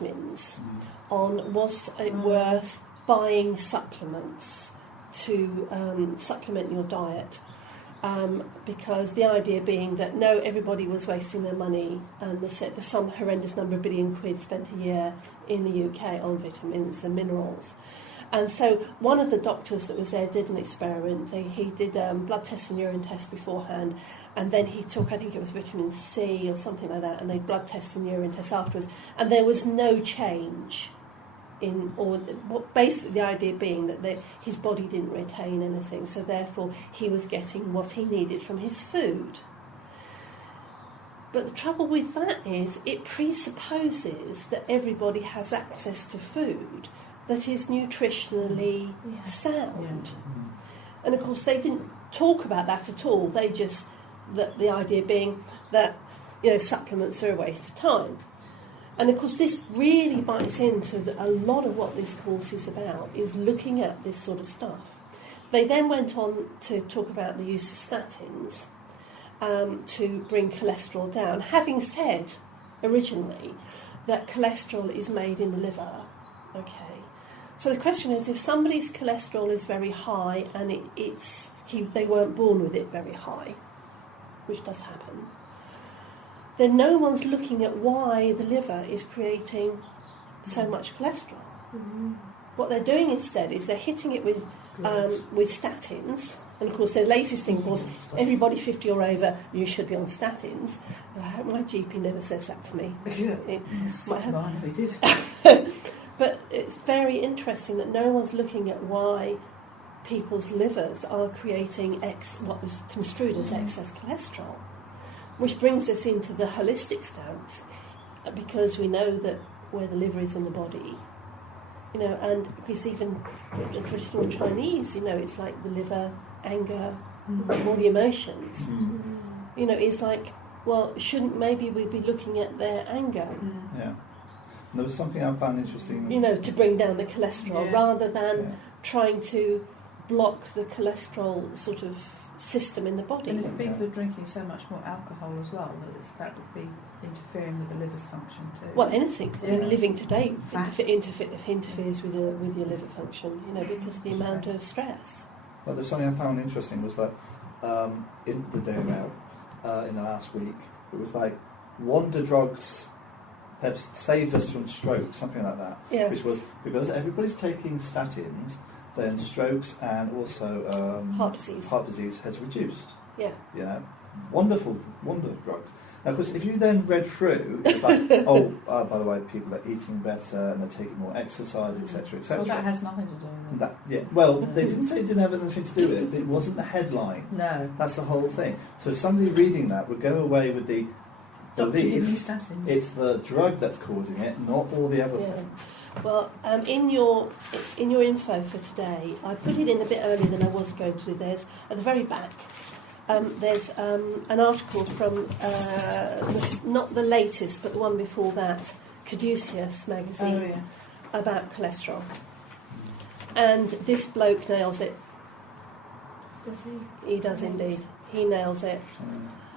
vitamins on was it worth buying supplements to supplement your diet. Because the idea being that no, everybody was wasting their money, and there's some horrendous number of billion quid spent a year in the UK on vitamins and minerals. And so one of the doctors that was there did an experiment. He did blood tests and urine tests beforehand, and then he took, I think it was vitamin C or something like that, and they blood tests and urine tests afterwards, and there was no change basically the idea being that his body didn't retain anything, so therefore he was getting what he needed from his food. But the trouble with that is it presupposes that everybody has access to food that is nutritionally sound. And of course they didn't talk about that at all. They just, the idea being that supplements are a waste of time. And of course this really bites into a lot of what this course is about, is looking at this sort of stuff. They then went on to talk about the use of statins to bring cholesterol down, having said originally that cholesterol is made in the liver. Okay. So the question is, if somebody's cholesterol is very high and they weren't born with it very high, which does happen, then no one's looking at why the liver is creating so much cholesterol. What they're doing instead is they're hitting it with statins, and of course their latest thing was everybody 50 or over, you should be on statins. I hope my GP never says that to me. But it's very interesting that no one's looking at why people's livers are creating what is construed as excess cholesterol. Which brings us into the holistic stance, because we know that where the liver is in the body, and because even in traditional Chinese, it's like the liver, anger, all the emotions. It's like, well, shouldn't maybe we be looking at their anger? Yeah. And there was something I found interesting. To bring down the cholesterol rather than trying to block the cholesterol sort of system in the body. And if people are drinking so much more alcohol as well, that would be interfering with the liver's function too. Well, anything. Living today interferes with your liver function, because of the amount of stress. Well, there's something I found interesting was that in the Daily Mail in the last week, it was like wonder drugs have saved us from stroke, something like that. Yeah. Which was because everybody's taking statins, then strokes and also heart disease has reduced. Yeah. Wonderful drugs. Now, of course, if you then read through, it's like, by the way, people are eating better and they're taking more exercise, etc., etc. Well, that has nothing to do with it. Well, they didn't say it didn't have anything to do with it. It wasn't the headline. No. That's the whole thing. So somebody reading that would go away with the belief it's the drug that's causing it, not all the other things. Well, in your info for today, I put it in a bit earlier than I was going to do. There's at the very back. There's an article from not the latest, but the one before that, Caduceus magazine, about cholesterol. And this bloke nails it. Does he? He does indeed. He nails it.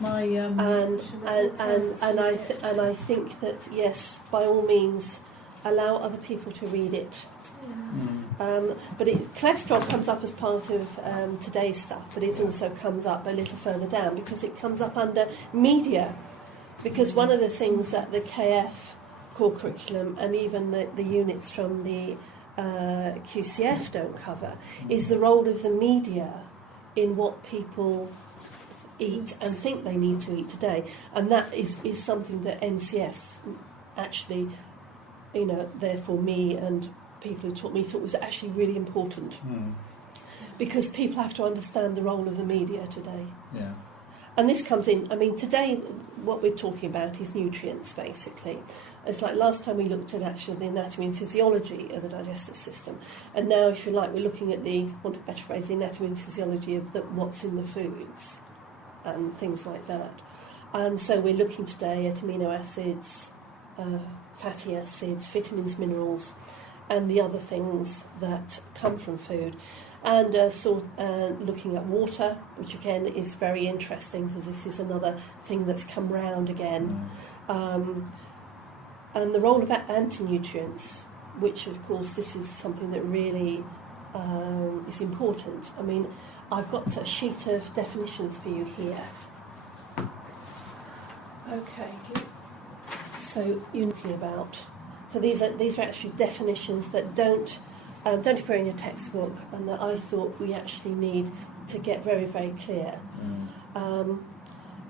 My and I think that yes, by all means, allow other people to read it. But cholesterol comes up as part of today's stuff, but it also comes up a little further down because it comes up under media. Because one of the things that the KF core curriculum and even the units from the QCF don't cover is the role of the media in what people eat and think they need to eat today. And that is something that NCS actually, therefore me and people who taught me thought was actually really important. Because people have to understand the role of the media today. Yeah. And this comes in, today what we're talking about is nutrients, basically. It's like last time we looked at actually the anatomy and physiology of the digestive system. And now, if you like, we're looking at the better phrase, the anatomy and physiology of what's in the foods and things like that. And so we're looking today at amino acids, fatty acids, vitamins, minerals, and the other things that come from food. And looking at water, which again is very interesting because this is another thing that's come round again. and the role of anti-nutrients, which of course this is something that really is important. I mean, I've got a sheet of definitions for you here. Okay, so you're looking about. So these are actually definitions that don't appear in your textbook, and that I thought we actually need to get very, very clear. And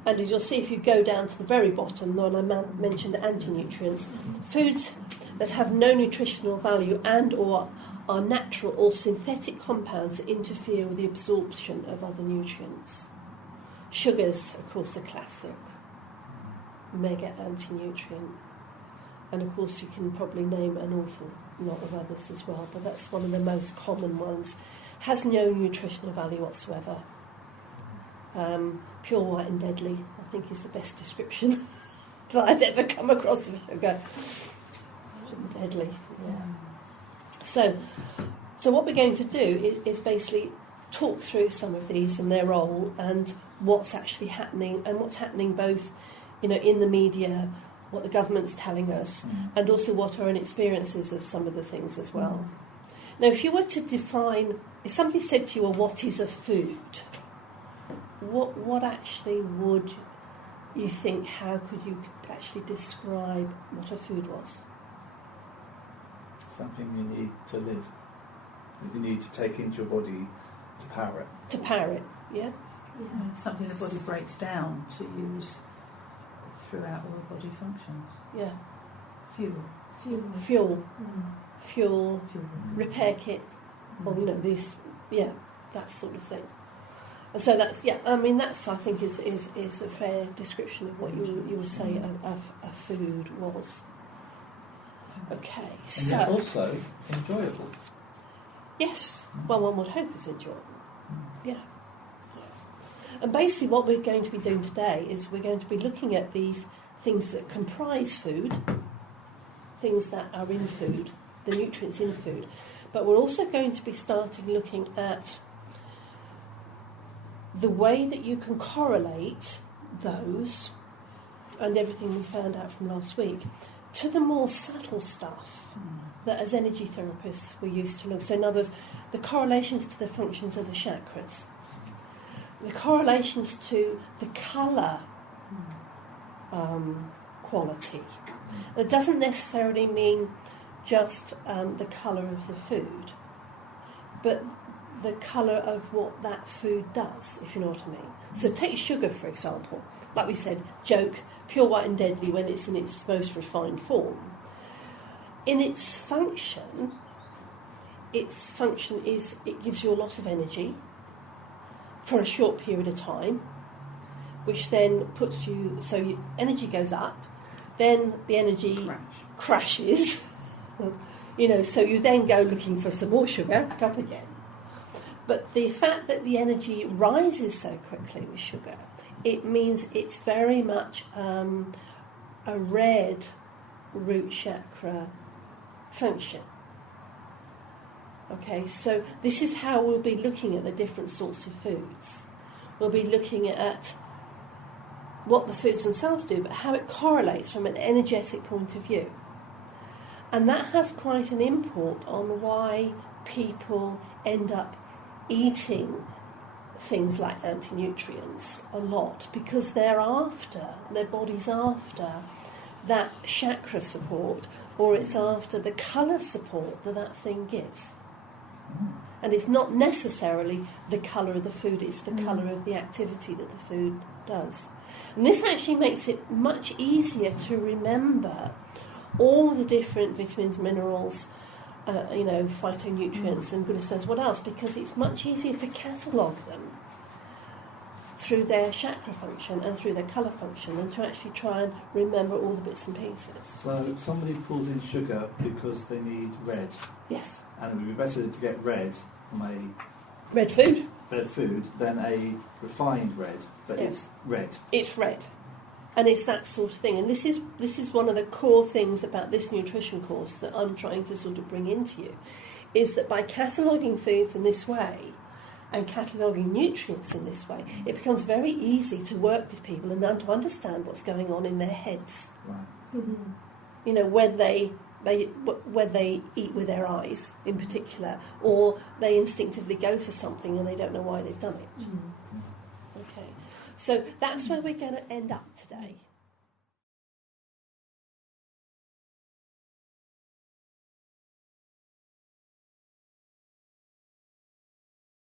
as you'll see, if you go down to the very bottom, when I mentioned anti-nutrients, foods that have no nutritional value and or are natural or synthetic compounds that interfere with the absorption of other nutrients. Sugars, of course, are classic. Mega anti-nutrient. And of course you can probably name an awful lot of others as well, but that's one of the most common ones. Has no nutritional value whatsoever. Pure, white and deadly, I think, is the best description that I've ever come across of sugar. Deadly, yeah. So what we're going to do is basically talk through some of these and their role and what's actually happening, and what's happening both, in the media, what the government's telling us, and also what our own experiences of some of the things as well. Now, if you were to define, if somebody said to you, well, what is a food? What actually would you think, how could you actually describe what a food was? Something you need to live, that you need to take into your body to power it. To power it, yeah? Yeah, something the body breaks down to use throughout all the body functions. Yeah. Fuel. Fuel, repair kit, or that sort of thing. And so that's, I think is a fair description of what you would say a food was. Okay, and yet also enjoyable. Yes, well, one would hope it's enjoyable. Yeah. And basically what we're going to be doing today is we're going to be looking at these things that comprise food, things that are in food, the nutrients in food, but we're also going to be starting looking at the way that you can correlate those and everything we found out from last week to the more subtle stuff that as energy therapists we're used to look. So in other words, the correlations to the functions of the chakras, the correlations to the colour quality. That doesn't necessarily mean just the colour of the food, but the colour of what that food does, if you know what I mean. So take sugar, for example. Like we said, joke, pure, white and deadly when it's in its most refined form. In its function is it gives you a lot of energy for a short period of time, which then puts you, so your energy goes up, then the energy crashes, so you then go looking for some more sugar, back up again. But the fact that the energy rises so quickly with sugar, it means it's very much a red root chakra function. Okay, so this is how we'll be looking at the different sorts of foods. We'll be looking at what the foods themselves do, but how it correlates from an energetic point of view. And that has quite an import on why people end up eating things like anti-nutrients a lot, because their body's after that chakra support, or it's after the colour support that thing gives. And it's not necessarily the colour of the food, it's the colour of the activity that the food does. And this actually makes it much easier to remember all the different vitamins, minerals, phytonutrients and goodness knows what else, because it's much easier to catalogue them through their chakra function and through their colour function, and to actually try and remember all the bits and pieces. So somebody pulls in sugar because they need red. Yes. And it would be better to get red from a red food than a refined red, but it's red. It's red. And it's that sort of thing. And this is one of the core things about this nutrition course that I'm trying to sort of bring into you, is that by cataloguing foods in this way and cataloguing nutrients in this way, it becomes very easy to work with people and to understand what's going on in their heads. Right. Mm-hmm. You know, when they eat with their eyes in particular, or they instinctively go for something and they don't know why they've done it. Okay, so that's where we're going to end up today.